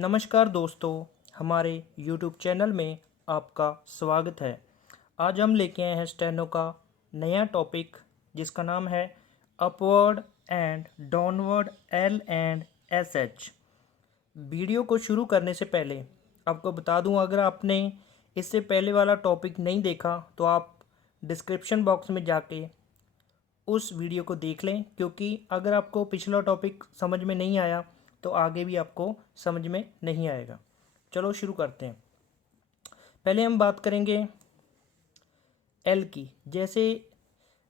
नमस्कार दोस्तों, हमारे YouTube चैनल में आपका स्वागत है। आज हम लेके आए हैं स्टेनो का नया टॉपिक जिसका नाम है upward and downward L and S H. Video को शुरू करने से पहले आपको बता दूं, अगर आपने इससे पहले वाला टॉपिक नहीं देखा तो आप डिस्क्रिप्शन बॉक्स में जाके उस वीडियो को देख लें, क्योंकि अगर आपको पिछला टॉपिक समझ में नहीं आया तो आगे भी आपको समझ में नहीं आएगा। चलो शुरू करते हैं। पहले हम बात करेंगे एल की। जैसे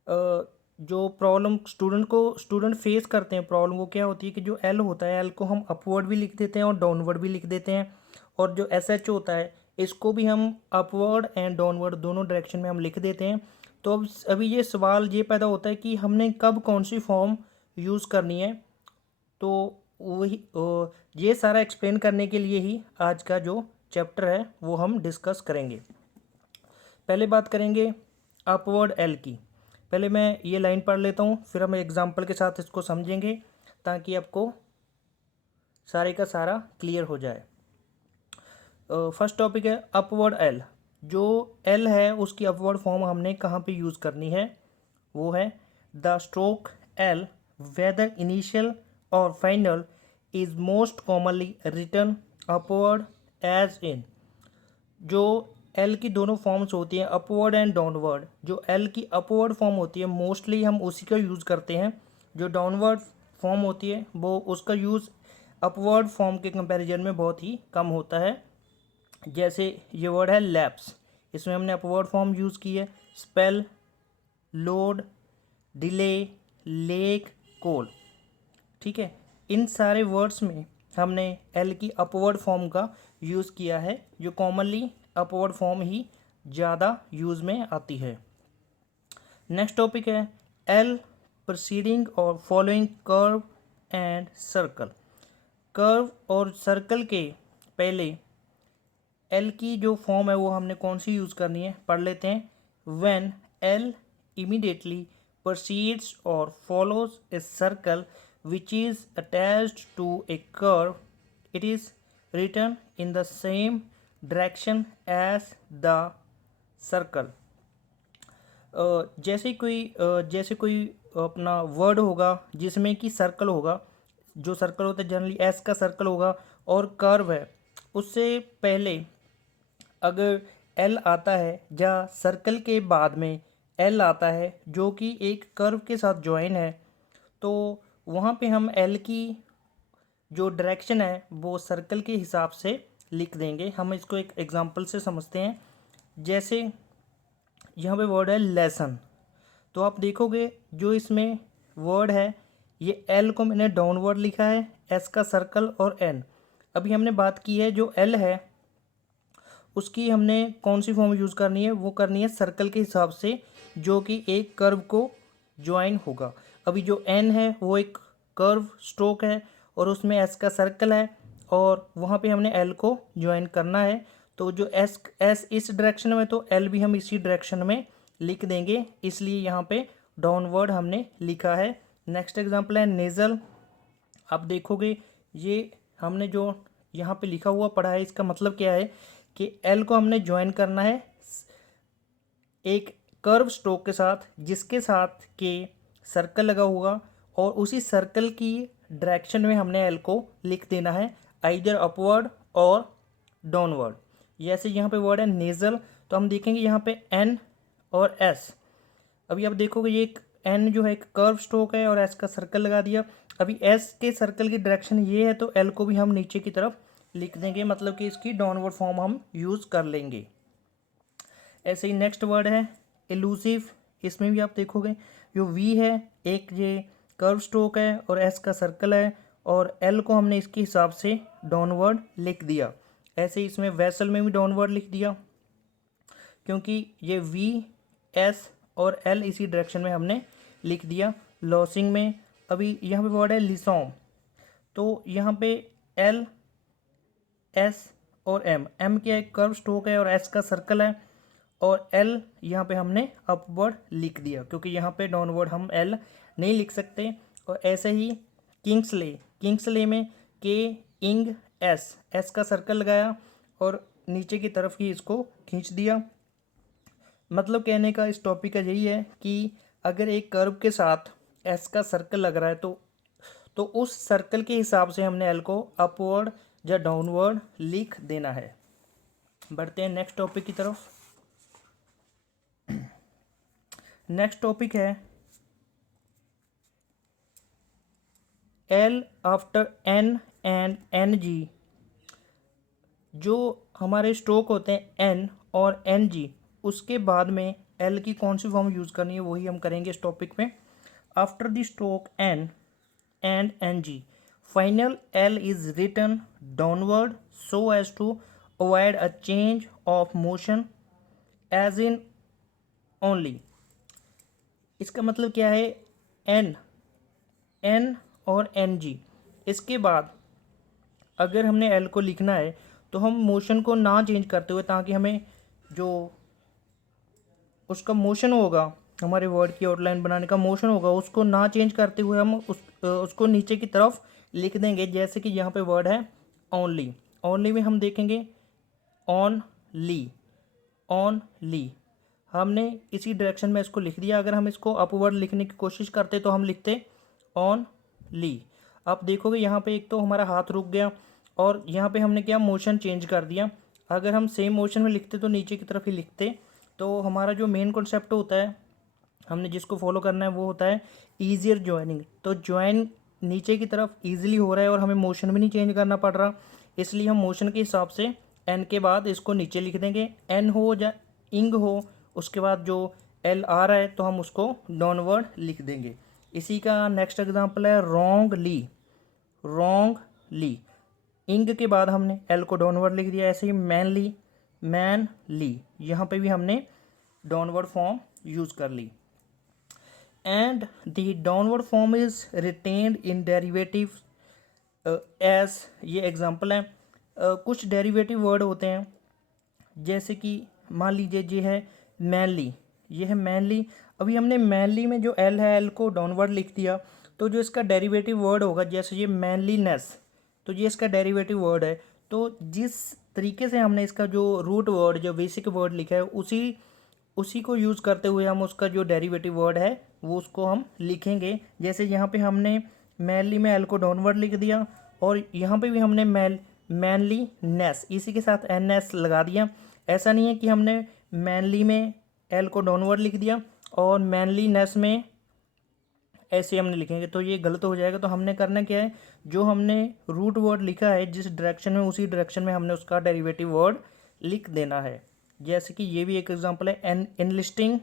जो प्रॉब्लम स्टूडेंट फेस करते हैं, प्रॉब्लम वो क्या होती है कि जो एल होता है, एल को हम अपवर्ड भी लिख देते हैं और डाउनवर्ड भी लिख देते हैं। और जो एस एच होता है, इसको भी हम अपवर्ड एंड डाउनवर्ड दोनों डायरेक्शन में हम लिख देते हैं। तो अब अभी ये सवाल ये पैदा होता है कि हमने कब कौन सी फॉर्म यूज़ करनी है। तो वही ये सारा एक्सप्लेन करने के लिए ही आज का जो चैप्टर है वो हम डिस्कस करेंगे। पहले बात करेंगे अपवर्ड एल की। पहले मैं ये लाइन पढ़ लेता हूँ, फिर हम एग्जांपल के साथ इसको समझेंगे ताकि आपको सारे का सारा क्लियर हो जाए। फर्स्ट टॉपिक है अपवर्ड एल। जो एल है उसकी अपवर्ड फॉर्म हमने कहाँ पे यूज़ करनी है, वो है the stroke L whether initial और final is most commonly written upward as in. जो एल की दोनों फॉर्म्स होती हैं, अपवर्ड एंड डाउनवर्ड, जो एल की अपवर्ड फॉर्म होती है मोस्टली हम उसी का यूज़ करते हैं। जो डाउनवर्ड फॉर्म होती है वो उसका यूज़ अपवर्ड फॉर्म के कंपैरिजन में बहुत ही कम होता है। जैसे ये वर्ड है लैप्स, इसमें हमने अपवर्ड फॉर्म यूज़ की है। Spell, load, delay, lake, call, ठीक है। इन सारे वर्ड्स में हमने एल की अपवर्ड फॉर्म का यूज़ किया है, जो कॉमनली अपवर्ड फॉर्म ही ज़्यादा यूज़ में आती है। नेक्स्ट टॉपिक है एल प्रोसीडिंग और following curve and circle. Curve और सर्कल के पहले एल की जो फॉर्म है वो हमने कौन सी यूज़ करनी है, पढ़ लेते हैं। When L immediately proceeds or follows a circle which is attached to a curve, it is written in the same direction as the circle। जैसे कोई अपना वर्ड होगा जिसमें कि सर्कल होगा, जो सर्कल होता है जनरली एस का सर्कल होगा और कर्व है, उससे पहले अगर एल आता है या सर्कल के बाद में एल आता है जो कि एक कर्व के साथ ज्वाइन है, तो वहाँ पे हम एल की जो डायरेक्शन है वो सर्कल के हिसाब से लिख देंगे। हम इसको एक एग्जांपल से समझते हैं। जैसे यहाँ पे वर्ड है लेसन, तो आप देखोगे जो इसमें वर्ड है ये एल को मैंने डाउनवर्ड लिखा है, एस का सर्कल और एन। अभी हमने बात की है जो एल है उसकी हमने कौन सी फॉर्म यूज़ करनी है, वो करनी है सर्कल के हिसाब से जो कि एक कर्व को ज्वाइन होगा। अभी जो एन है वो एक कर्व स्ट्रोक है और उसमें एस का सर्कल है और वहाँ पे हमने एल को ज्वाइन करना है। तो जो एस एस इस डायरेक्शन में तो एल भी हम इसी डायरेक्शन में लिख देंगे, इसलिए यहाँ पे डाउनवर्ड हमने लिखा है। नेक्स्ट एग्जांपल है नेज़ल। आप देखोगे ये हमने जो यहाँ पे लिखा हुआ पढ़ा है, इसका मतलब क्या है कि एल को हमने ज्वाइन करना है एक कर्व स्ट्रोक के साथ जिसके साथ के सर्कल लगा होगा और उसी सर्कल की डायरेक्शन में हमने एल को लिख देना है, आइदर अपवर्ड और डाउनवर्ड। जैसे यहाँ पे वर्ड है नेज़ल, तो हम देखेंगे यहाँ पे एन और एस। अभी आप देखोगे ये एक एन जो है एक कर्व स्ट्रोक है और एस का सर्कल लगा दिया। अभी एस के सर्कल की डायरेक्शन ये है तो एल को भी हम नीचे की तरफ लिख देंगे, मतलब कि इसकी डाउनवर्ड फॉर्म हम यूज़ कर लेंगे। ऐसे ही नेक्स्ट वर्ड है एलूसिव। इसमें भी आप देखोगे जो वी है एक ये कर्व स्ट्रोक है और एस का सर्कल है और एल को हमने इसके हिसाब से डाउनवर्ड लिख दिया। ऐसे ही इसमें वेसल में भी डाउनवर्ड लिख दिया क्योंकि ये वी एस और एल इसी डायरेक्शन में हमने लिख दिया। लॉसिंग में अभी यहाँ पे वर्ड है लिसोम, तो यहाँ पे एल एस और एम, एम क्या एक कर्व स्ट्रोक है और एस का सर्कल है और एल यहाँ पे हमने अपवर्ड लिख दिया क्योंकि यहाँ पे डाउनवर्ड हम एल नहीं लिख सकते। और ऐसे ही किंग्सले, किंग्सले में के इंग एस का सर्कल लगाया और नीचे की तरफ ही इसको खींच दिया। मतलब कहने का इस टॉपिक का यही है कि अगर एक कर्व के साथ एस का सर्कल लग रहा है तो उस सर्कल के हिसाब से हमने एल को अपवर्ड या डाउनवर्ड लिख देना है। बढ़ते हैं नेक्स्ट टॉपिक की तरफ। नेक्स्ट टॉपिक है L after N and N G. जो हमारे स्ट्रोक होते हैं एन और एन जी, उसके बाद में एल की कौन सी फॉर्म यूज़ करनी है वही हम करेंगे इस टॉपिक में। After the stroke N and N G, final L is written downward so as to avoid a change of motion as in only. इसका मतलब क्या है, एन और एन जी, इसके बाद अगर हमने एल को लिखना है तो हम मोशन को ना चेंज करते हुए, ताकि हमें जो उसका मोशन होगा, हमारे वर्ड की आउटलाइन बनाने का मोशन होगा, उसको ना चेंज करते हुए हम उसको नीचे की तरफ लिख देंगे। जैसे कि यहाँ पे वर्ड है ओनली, ओनली में हम देखेंगे ऑन ली, हमने इसी डायरेक्शन में इसको लिख दिया। अगर हम इसको अपवर्ड लिखने की कोशिश करते तो हम लिखते ऑन ली। आप देखोगे यहाँ पे एक तो हमारा हाथ रुक गया और यहाँ पे हमने क्या मोशन चेंज कर दिया। अगर हम सेम मोशन में लिखते तो नीचे की तरफ ही लिखते। तो हमारा जो मेन कॉन्सेप्ट होता है, हमने जिसको फॉलो करना है वो होता है ईजियर ज्वाइनिंग। तो ज्वाइन नीचे की तरफ ईजिली हो रहा है और हमें मोशन भी नहीं चेंज करना पड़ रहा, इसलिए हम मोशन के हिसाब से एन के बाद इसको नीचे लिख देंगे। एन हो या इंग हो, उसके बाद जो एल आ रहा है तो हम उसको डाउनवर्ड लिख देंगे। इसी का नेक्स्ट एग्जांपल है रॉन्ग ली, इंग के बाद हमने एल को डाउनवर्ड लिख दिया। ऐसे ही मैन ली, यहाँ पे भी हमने डाउनवर्ड फॉर्म यूज़ कर ली। And the downward form is retained in derivative as, ये एग्जांपल है। कुछ डेरिवेटिव वर्ड होते हैं, जैसे कि मान लीजिए ये है मैनली, ये है मैनली। अभी हमने मैनली में जो एल है, एल को डाउनवर्ड लिख दिया, तो जो इसका डेरिवेटिव वर्ड होगा, जैसे ये मैनलीनेस, तो ये इसका डेरिवेटिव वर्ड है। तो जिस तरीके से हमने इसका जो रूट वर्ड, जो बेसिक वर्ड लिखा है, उसी को यूज़ करते हुए हम उसका जो डेरिवेटिव वर्ड है वो उसको हम लिखेंगे। जैसे यहाँ पे हमने मैनली में एल को डाउनवर्ड लिख दिया और यहाँ पे भी हमने मैनलीनेस, इसी के साथ एन एस लगा दिया। ऐसा नहीं है कि हमने मैनली में एल को डाउनवर्ड लिख दिया और मैनलीनेस में ऐसे हमने लिखेंगे तो ये गलत हो जाएगा। तो हमने करना क्या है, जो हमने रूट वर्ड लिखा है जिस डायरेक्शन में, उसी डायरेक्शन में हमने उसका डेरिवेटिव वर्ड लिख देना है। जैसे कि ये भी एक एग्जांपल है एनलिस्टिंग।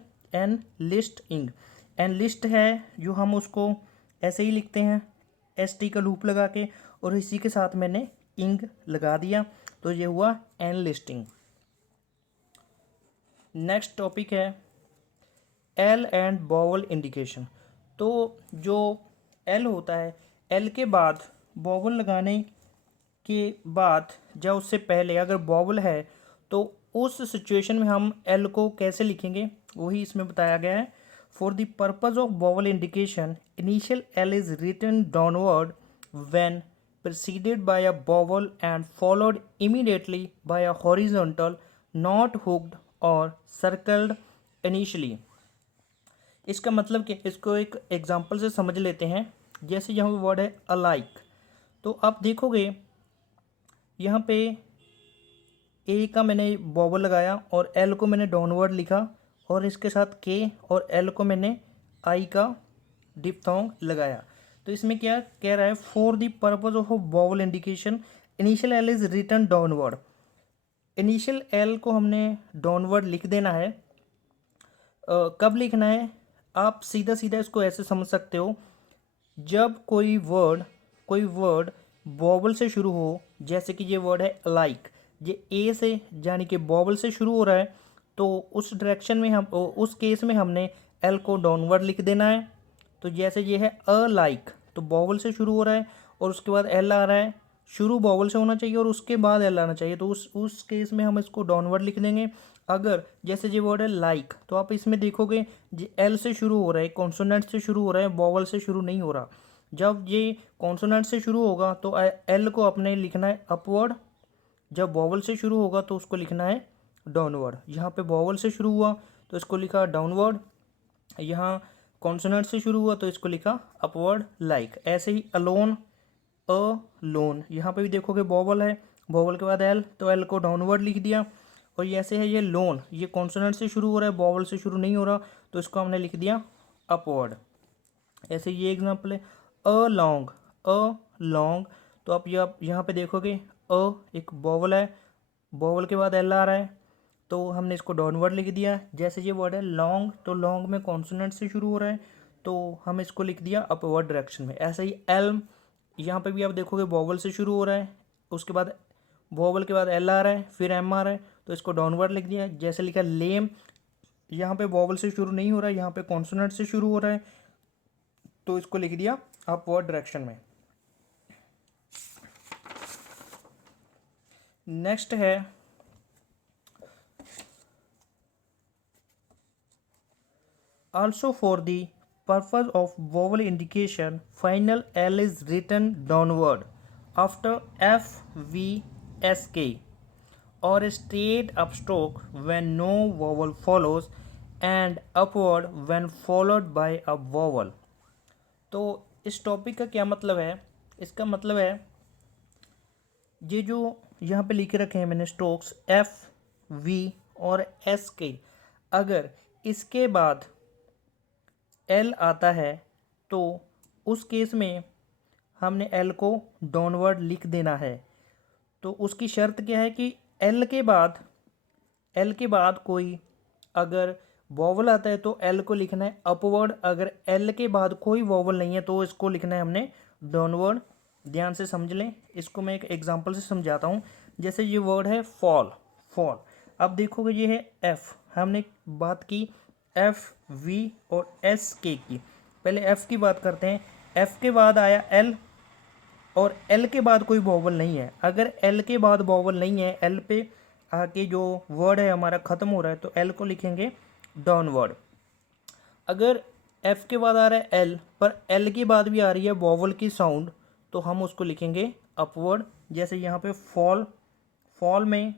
एनलिस्ट है जो हम उसको ऐसे ही लिखते हैं एस टी का लूप लगा के, और इसी के साथ मैंने इंग लगा दिया, तो ये हुआ एनलिस्टिंग। नेक्स्ट टॉपिक है एल एंड वोवेल इंडिकेशन। तो जो एल होता है, एल के बाद वोवेल लगाने के बाद या उससे पहले अगर वोवेल है तो उस सिचुएशन में हम एल को कैसे लिखेंगे वही इसमें बताया गया है। For the purpose of vowel indication, initial L is written downward when preceded by a vowel and followed immediately by a horizontal not hooked or circled initially। इसका मतलब क्या, इसको एक एग्जांपल से समझ लेते हैं। जैसे यहाँ पे वर्ड है अलाइक, तो आप देखोगे यहाँ पे ए का मैंने वोवेल लगाया और एल को मैंने डाउनवर्ड लिखा, और इसके साथ के और एल को मैंने आई का डिप्थोंग लगाया। तो इसमें क्या कह रहा है, for the purpose of vowel indication initial L is written downward. Initial L को हमने डाउनवर्ड लिख देना है। कब लिखना है, आप सीधा सीधा इसको ऐसे समझ सकते हो, जब कोई वर्ड वोवेल से शुरू हो, जैसे कि ये वर्ड है लाइक, ये ए से यानी कि वोवेल से शुरू हो रहा है, तो उस डायरेक्शन में हम, उस केस में हमने एल को डाउनवर्ड लिख देना है। तो जैसे ये है अ लाइक, तो वोवेल से शुरू हो रहा है और उसके बाद एल आ रहा है, शुरू वोवेल से होना चाहिए और उसके बाद एल आना चाहिए, तो उस केस में हम इसको डाउनवर्ड लिख देंगे। अगर जैसे ये वर्ड है लाइक, तो आप इसमें देखोगे एल से शुरू हो रहा है, कॉन्सोनेंट से शुरू हो रहा है, वोवेल से शुरू नहीं हो रहा। जब ये कॉन्सोनेंट से शुरू होगा तो एल को अपने लिखना है अपवर्ड, जब वॉवल से शुरू होगा तो उसको लिखना है डाउनवर्ड। यहाँ पे वॉवल से शुरू हुआ तो इसको लिखा डाउनवर्ड, यहाँ कॉन्सोनेंट से शुरू हुआ तो इसको लिखा अपवर्ड लाइक। ऐसे ही अलोन, अ लोन, यहाँ पे भी देखोगे वॉवल है, वॉवल के बाद एल तो एल को डाउनवर्ड लिख दिया। और ये ऐसे है ये लोन, ये कॉन्सोनेंट से शुरू हो रहा है, वॉवल से शुरू नहीं हो रहा तो इसको हमने लिख दिया अपवर्ड। ऐसे ये एग्जांपल है अ लॉन्ग, अ लॉन्ग, तो आप यहाँ पे देखोगे अ एक वॉवल है, वॉवल के बाद एल आ रहा है तो हमने इसको डाउनवर्ड लिख दिया। जैसे ये वर्ड है लॉन्ग, तो लॉन्ग में कॉन्सोनेंट से शुरू हो रहा है तो हम इसको लिख दिया अपवर्ड डायरेक्शन में। ऐसे ही एल्म, यहाँ पे भी आप देखोगे वॉवल से शुरू हो रहा है, उसके बाद वॉवल के बाद एल आ रहा है, फिर एम आ रहा है तो इसको डाउनवर्ड लिख दिया। जैसे लिखा लेम, यहाँ पे वॉवल से शुरू नहीं हो रहा है, यहाँ पे कॉन्सोनेंट से शुरू हो रहा है तो इसको लिख दिया अपवर्ड डायरेक्शन में। नेक्स्ट है also for the purpose of vowel indication final L is written downward after F V S K or a straight upstroke when no vowel follows and upward when followed by a vowel। तो इस topic का क्या मतलब है? इसका मतलब है ये जो यहाँ पे लिखे रखे हैं मैंने स्ट्रोक्स एफ वी और एस के, अगर इसके बाद एल आता है तो उस केस में हमने एल को डाउनवर्ड लिख देना है। तो उसकी शर्त क्या है कि एल के बाद कोई अगर वॉवल आता है तो एल को लिखना है अपवर्ड, अगर एल के बाद कोई वॉवल नहीं है तो इसको लिखना है हमने डाउनवर्ड। ध्यान से समझ लें, इसको मैं एक एग्जांपल से समझाता हूँ। जैसे ये वर्ड है फॉल, फॉल, अब देखोगे ये है एफ, हमने बात की एफ वी और एस के की। पहले एफ की बात करते हैं, एफ के बाद आया एल और एल के बाद कोई वॉवल नहीं है। अगर एल के बाद वॉवल नहीं है, एल पे आके जो वर्ड है हमारा ख़त्म हो रहा है तो एल को लिखेंगे डाउनवर्ड। अगर एफ के बाद आ रहा है एल पर एल के बाद भी आ रही है वॉवल की साउंड तो हम उसको लिखेंगे अपवर्ड। जैसे यहाँ पे फॉल, फॉल में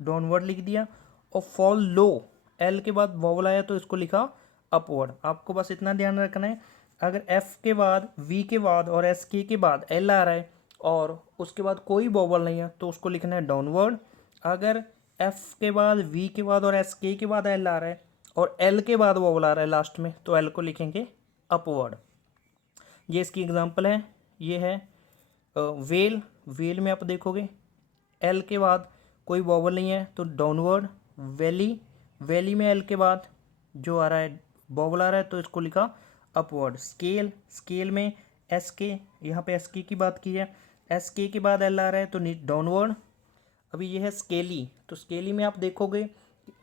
डाउनवर्ड लिख दिया, और फॉल लो एल के बाद वॉवल आया तो इसको लिखा अपवर्ड। आपको बस इतना ध्यान रखना है, अगर एफ के बाद वी के बाद और एस के बाद एल आ रहा है और उसके बाद कोई वॉवल नहीं है तो उसको लिखना है डाउनवर्ड। अगर एफ के बाद वी के बाद और एस के बाद एल आ रहा है और एल के बाद वॉवल आ रहा है लास्ट में तो एल को लिखेंगे अपवर्ड। ये इसकी एग्जांपल है, ये है वेल, वेल में आप देखोगे एल के बाद कोई वॉवल नहीं है तो डाउनवर्ड। वैली, वैली में एल के बाद जो आ रहा है वॉवल आ रहा है तो इसको लिखा अपवर्ड। स्केल, स्केल में एस के, यहाँ पे एस के की बात की है, एस के बाद एल आ रहा है तो डाउनवर्ड। अभी ये है स्केली, तो स्केली में आप देखोगे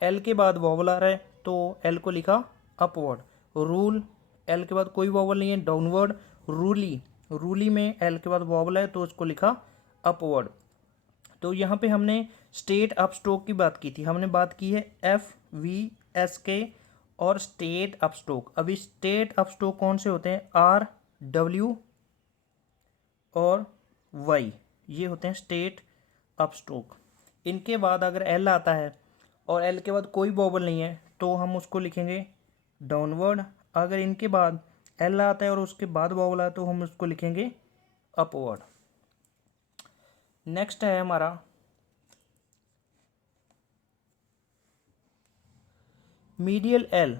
एल के बाद वॉवल आ रहा है तो एल को लिखा अपवर्ड। रूल, एल के बाद कोई वॉवल नहीं है डाउनवर्ड। रूली, रूली में एल के बाद वॉवल है तो उसको लिखा अपवर्ड। तो यहाँ पे हमने स्टेट अप स्ट्रोक की बात की थी, हमने बात की है एफ वी एस के और स्टेट अप स्ट्रोक। अभी स्टेट अप स्ट्रोक कौन से होते हैं? आर डब्ल्यू और वाई, ये होते हैं स्टेट अप स्ट्रोक। इनके बाद अगर एल आता है और एल के बाद कोई वॉवल नहीं है तो हम उसको लिखेंगे डाउनवर्ड। अगर इनके बाद एल आता है और उसके बाद वॉवल आता है तो हम उसको लिखेंगे अपवर्ड। नेक्स्ट है हमारा मीडियल एल।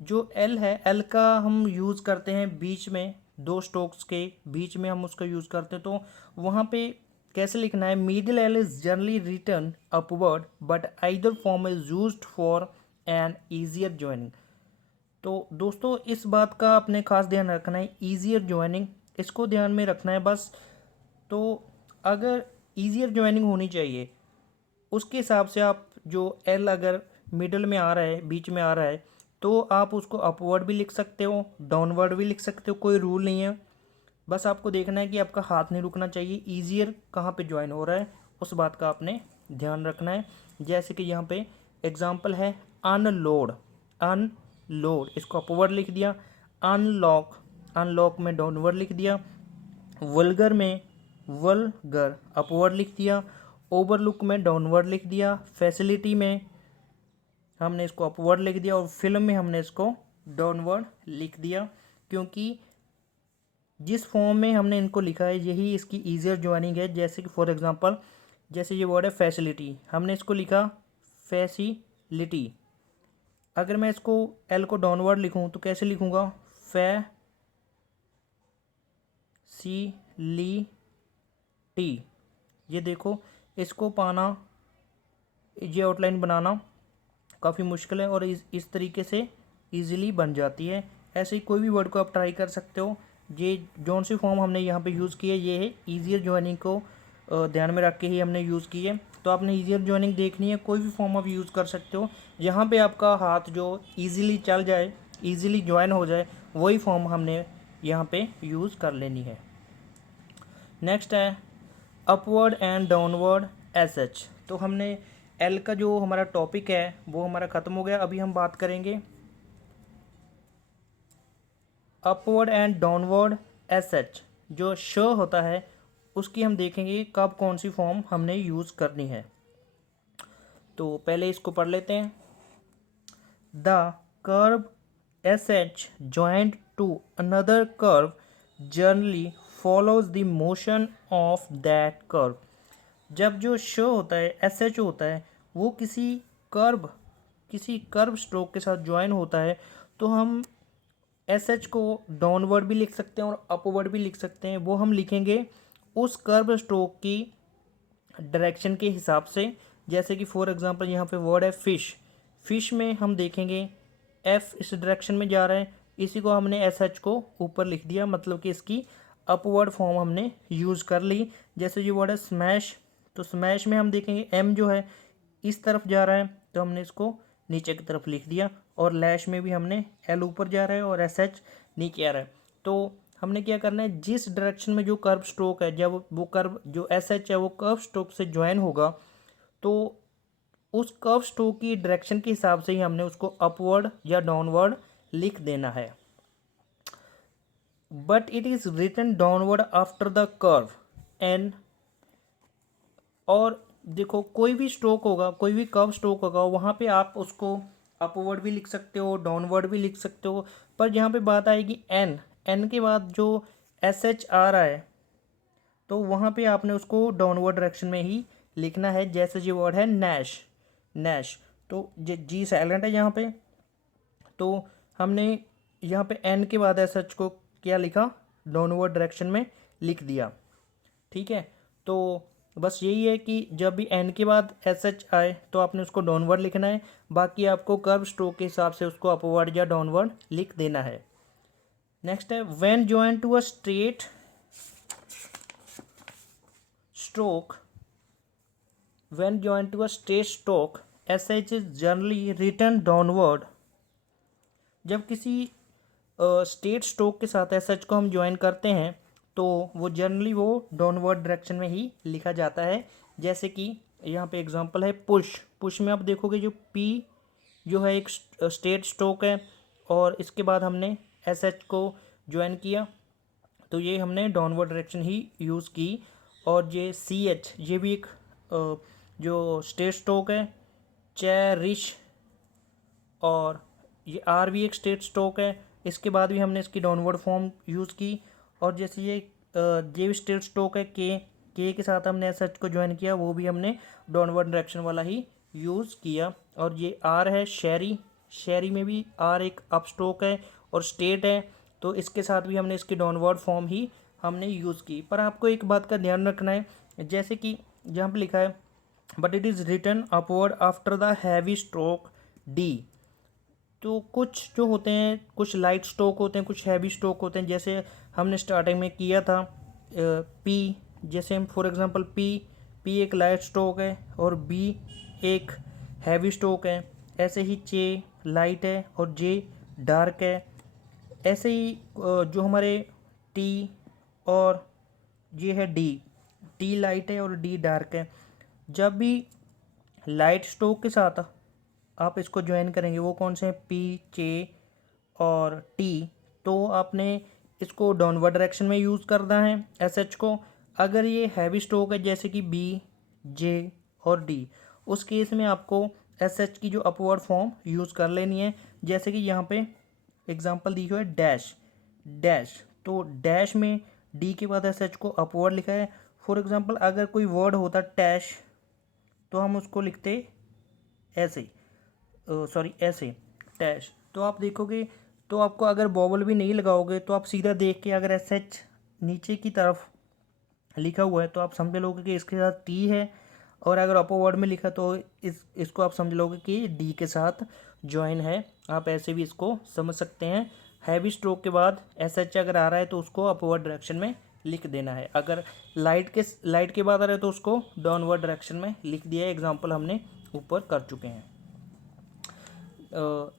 जो एल है, एल का हम यूज़ करते हैं बीच में, दो स्ट्रोक्स के बीच में हम उसका यूज़ करते हैं। तो वहाँ पे कैसे लिखना है? Medial L is generally written upward but either form is used for an easier joining. तो दोस्तों इस बात का अपने खास ध्यान रखना है, ईजियर ज्वाइनिंग, इसको ध्यान में रखना है बस। तो अगर ईजियर ज्वाइनिंग होनी चाहिए उसके हिसाब से आप जो एल अगर मिडल में आ रहा है, बीच में आ रहा है, तो आप उसको अपवर्ड भी लिख सकते हो, डाउनवर्ड भी लिख सकते हो, कोई रूल नहीं है। बस आपको देखना है कि आपका हाथ नहीं रुकना चाहिए, ईजियर कहाँ पे ज्वाइन हो रहा है उस बात का आपने ध्यान रखना है। जैसे कि यहाँ पे एग्जांपल है अनलोड, अनलोड, इसको अपवर्ड लिख दिया। अनलॉक, अनलॉक में डाउनवर्ड लिख दिया, वल्गर में वल्गर अपवर्ड लिख दिया, ओवरलुक में डाउनवर्ड लिख दिया, फैसिलिटी में हमने इसको अपवर्ड लिख दिया और फिल्म में हमने इसको डाउनवर्ड लिख दिया, क्योंकि जिस फॉर्म में हमने इनको लिखा है यही इसकी ईजियर ज्वाइनिंग है। जैसे कि फॉर एग्जांपल जैसे ये वर्ड है फैसिलिटी, हमने इसको लिखा फैसिलिटी, अगर मैं इसको एल को डाउनवर्ड लिखूं तो कैसे लिखूंगा, फैसिलिटी। ये देखो, इसको पाना, ये आउटलाइन बनाना काफ़ी मुश्किल है और इस तरीके से इजीली बन जाती है। ऐसे ही कोई भी वर्ड को आप ट्राई कर सकते हो। ये जौन सी फॉर्म हमने यहाँ पे यूज़ की है ये है ईजियर ज्वाइनिंग को ध्यान में रख के ही हमने यूज़ की है। तो आपने ईजियर ज्वाइनिंग देखनी है, कोई भी फॉर्म आप यूज़ कर सकते हो। यहाँ पे आपका हाथ जो ईजिली चल जाए, ईजिली ज्वाइन हो जाए, वही फॉर्म हमने यहाँ पे यूज़ कर लेनी है। नेक्स्ट है upward and downward S H. तो हमने एल का जो हमारा टॉपिक है वो हमारा ख़त्म हो गया। अभी हम बात करेंगे upward and downward S H. जो श होता है उसकी हम देखेंगे कब कौन सी फॉर्म हमने यूज़ करनी है। तो पहले इसको पढ़ लेते हैं। The curve S H joint to another curve generally follows the motion of that curve. जब जो श होता है, एस एच होता है, वो किसी कर्व स्ट्रोक के साथ ज्वाइन होता है तो हम एस एच को डाउनवर्ड भी लिख सकते हैं और अपवर्ड भी लिख सकते हैं। वो हम लिखेंगे उस कर्व स्ट्रोक की डायरेक्शन के हिसाब से। जैसे कि फॉर एग्जांपल यहाँ पे वर्ड है फिश, फिश में हम देखेंगे एफ इस डायरेक्शन में जा रहा है, इसी को हमने एस एच को ऊपर लिख दिया, मतलब कि इसकी अपवर्ड फॉर्म हमने यूज़ कर ली। जैसे ये वर्ड है स्मैश, तो स्मैश में हम देखेंगे एम जो है इस तरफ जा रहा है तो हमने इसको नीचे की तरफ लिख दिया, और लैश में भी हमने एल ऊपर जा रहा है और एस एच नीचे आ रहा है। तो हमने क्या करना है, जिस डायरेक्शन में जो कर्व स्ट्रोक है, जब वो कर्व जो एस एच है वो कर्व स्ट्रोक से ज्वाइन होगा तो उस कर्व स्ट्रोक की डायरेक्शन के हिसाब से ही हमने उसको अपवर्ड या डाउनवर्ड लिख देना है। But it is written downward after the curve end. और देखो, कोई भी स्ट्रोक होगा, कोई भी कर्व स्ट्रोक होगा, वहाँ पे आप उसको अपवर्ड भी लिख सकते हो, डाउनवर्ड भी लिख सकते हो। पर यहाँ पे बात आएगी एन, एन के बाद जो एस एच आ रहा है तो वहाँ पे आपने उसको डाउनवर्ड डायरेक्शन में ही लिखना है। जैसे ये वर्ड है नैश, नैश, तो जी साइलेंट है यहाँ पे, तो हमने यहाँ पे एन के बाद एस एच को क्या लिखा, डाउनवर्ड डायरेक्शन में लिख दिया। ठीक है, तो बस यही है कि जब भी एन के बाद एस एच आए तो आपने उसको डाउनवर्ड लिखना है, बाकी आपको कर्व स्ट्रोक के हिसाब से उसको अपवर्ड या डाउनवर्ड लिख देना है। नेक्स्ट है when join to a straight stroke, when join to a straight stroke S H is generally written downward. जब किसी स्ट्रेट स्ट्रोक के साथ एस एच को हम ज्वाइन करते हैं तो वो जनरली वो डाउनवर्ड डायरेक्शन में ही लिखा जाता है। जैसे कि यहाँ पे एग्जांपल है पुश, पुश में आप देखोगे जो पी जो है एक स्ट्रेट स्ट्रोक है और इसके बाद हमने एस एच को ज्वाइन किया तो ये हमने डाउनवर्ड डायरेक्शन ही यूज़ की। और ये सी एच, ये भी एक जो स्ट्रेट स्ट्रोक है, चेरिश, और ये आर भी एक स्ट्रेट स्ट्रोक है, इसके बाद भी हमने इसकी डाउनवर्ड फॉर्म यूज़ की। और जैसे ये जे भी स्ट्रेट स्ट्रोक है के के साथ हमने एस एच को ज्वाइन किया, वो भी हमने डाउनवर्ड डायरेक्शन वाला ही यूज़ किया। और ये आर है शहरी, शहरी में भी आर एक अप स्ट्रोक है और स्ट्रेट है, तो इसके साथ भी हमने इसकी डाउनवर्ड फॉर्म ही हमने यूज़ की। पर आपको एक बात का ध्यान रखना है, जैसे कि जहाँ पे लिखा है but it is written upward after the heavy stroke D. तो कुछ जो होते हैं, कुछ लाइट स्ट्रोक होते हैं, कुछ हैवी स्ट्रोक होते हैं। जैसे हमने स्टार्टिंग में किया था पी, जैसे हम फॉर एग्जांपल पी एक लाइट स्ट्रोक है और बी एक हैवी स्ट्रोक है। ऐसे ही चे लाइट है और जे डार्क है। ऐसे ही जो हमारे टी और ये है डी, टी लाइट है और डी डार्क है। जब भी लाइट स्ट्रोक के साथ आप इसको ज्वाइन करेंगे, वो कौन से हैं, पी, चे और टी, तो आपने इसको डाउनवर्ड डायरेक्शन में यूज़ करना है एस एच को। अगर ये हैवी स्ट्रोक है जैसे कि बी, जे और डी, उस केस में आपको एस एच की जो अपवर्ड फॉर्म यूज़ कर लेनी है। जैसे कि यहाँ पे एग्जांपल दी हुई है डैश डैश, तो डैश में डी के बाद एस एच को अपवर्ड लिखा है। फॉर एग्जांपल अगर कोई वर्ड होता टैश तो हम उसको लिखते ऐसे, सॉरी ऐसे टैश। तो आप देखोगे तो आपको अगर बॉबल भी नहीं लगाओगे तो आप सीधा देख के अगर एस एच नीचे की तरफ लिखा हुआ है तो आप समझ लोगे कि इसके साथ टी है, और अगर अपर वर्ड में लिखा तो इसको आप समझ लोगे कि डी के साथ ज्वाइन है। आप ऐसे भी इसको समझ सकते हैं। हैवी स्ट्रोक के बाद एस एच अगर आ रहा है तो उसको अपवर्ड डायरेक्शन में लिख देना है। अगर लाइट के बाद आ रहा है तो उसको डाउनवर्ड डायरेक्शन में लिख दिया है। एग्जाम्पल हमने ऊपर कर चुके हैं।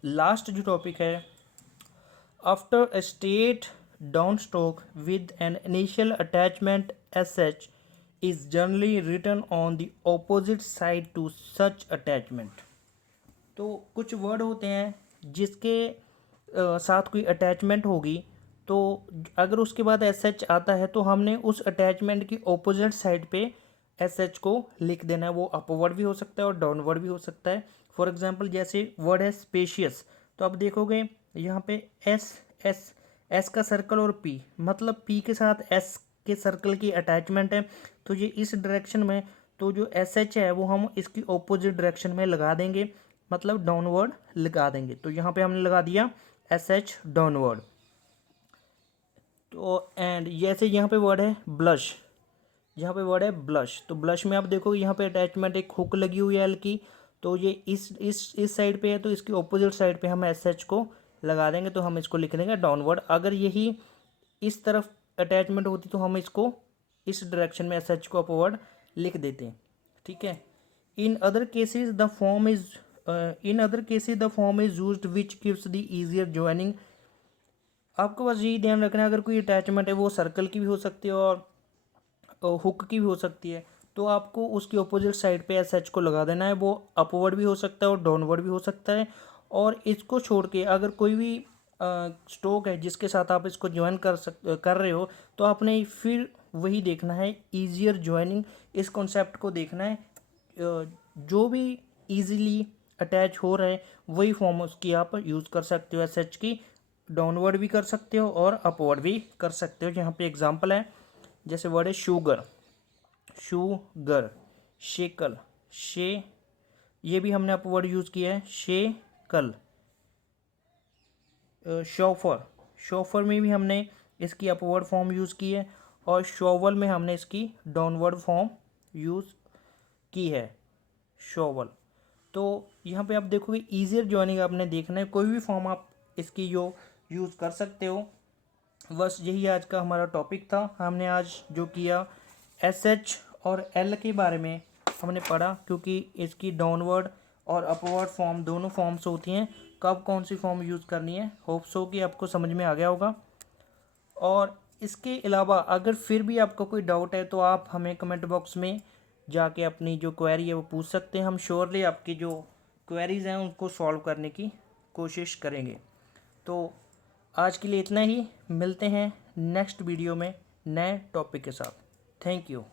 लास्ट जो टॉपिक है, after a state down stroke with an initial attachment S H is generally written on the opposite side to such attachment. तो कुछ वर्ड होते हैं जिसके साथ कोई अटैचमेंट होगी, तो अगर उसके बाद एस एच आता है तो हमने उस अटैचमेंट की ऑपोजिट साइड पे एस एच को लिख देना है। वो अपवर्ड भी हो सकता है और डाउनवर्ड भी हो सकता है। फॉर एग्जांपल जैसे वर्ड है स्पेशियस, तो आप देखोगे यहाँ पे एस एस एस का सर्कल और पी, मतलब पी के साथ एस के सर्कल की अटैचमेंट है, तो ये इस डायरेक्शन में, तो जो एस एच है वो हम इसकी ऑपोजिट डायरेक्शन में लगा देंगे, मतलब डाउनवर्ड लगा देंगे। तो यहाँ पे हमने लगा दिया एस एच डाउनवर्ड। तो एंड जैसे यहाँ पे वर्ड है ब्लश, यहाँ पे वर्ड है ब्लश, तो ब्लश में आप देखो यहाँ पे अटैचमेंट एक हुक लगी हुई है एल की, तो ये इस साइड पे है, तो इसकी ऑपोजिट साइड पे हम एस एच को लगा देंगे, तो हम इसको लिख देंगे डाउनवर्ड। अगर यही इस तरफ अटैचमेंट होती तो हम इसको इस डायरेक्शन में एस एच को अपवर्ड लिख देते हैं। ठीक है। In other cases the form is used which gives the easier joining. आपको बस यही ध्यान रखना है, अगर कोई अटैचमेंट है वो सर्कल की भी हो सकती है और हुक की भी हो सकती है, तो आपको उसकी अपोजिट साइड पे एस एच को लगा देना है। वो अपवर्ड भी हो सकता है और डाउनवर्ड भी हो सकता है। और इसको छोड़ के अगर कोई भी स्ट्रोक है जिसके साथ आप इसको ज्वाइन कर रहे हो, तो आपने फिर वही देखना है, ईजियर ज्वाइनिंग, इस कॉन्सेप्ट को देखना है। जो भी इजीली अटैच हो रहा है वही फॉर्म उसकी आप यूज़ कर सकते हो। एस एच की डाउनवर्ड भी कर सकते हो और अपवर्ड भी कर सकते हो। यहाँ पे एग्जांपल है, जैसे वर्ड है शुगर, शुगर, शेकल, शे, ये भी हमने अपवर्ड यूज़ किया है, शेकल। शोफर, शोफर में भी हमने इसकी अपवर्ड फॉर्म यूज़ की है, और शोवल में हमने इसकी डाउनवर्ड फॉर्म यूज़ की है, शोवल। तो यहाँ पे आप देखोगे ईजियर ज्वाइनिंग आपने देखना है, कोई भी फॉर्म आप इसकी जो यूज़ कर सकते हो। बस यही आज का हमारा टॉपिक था। हमने आज जो किया एस एच और एल के बारे में हमने पढ़ा, क्योंकि इसकी डाउनवर्ड और अपवर्ड फॉर्म दोनों फॉर्म्स होती हैं, कब कौन सी फॉर्म यूज़ करनी है। होप सो कि आपको समझ में आ गया होगा। और इसके अलावा अगर फिर भी आपका कोई डाउट है तो आप हमें कमेंट बॉक्स में जाके अपनी जो क्वेरी है वो पूछ सकते हैं। हम श्योरली आपकी जो क्वेरीज़ हैं उनको सॉल्व करने की कोशिश करेंगे। तो आज के लिए इतना ही, मिलते हैं नेक्स्ट वीडियो में नए टॉपिक के साथ। Thank you.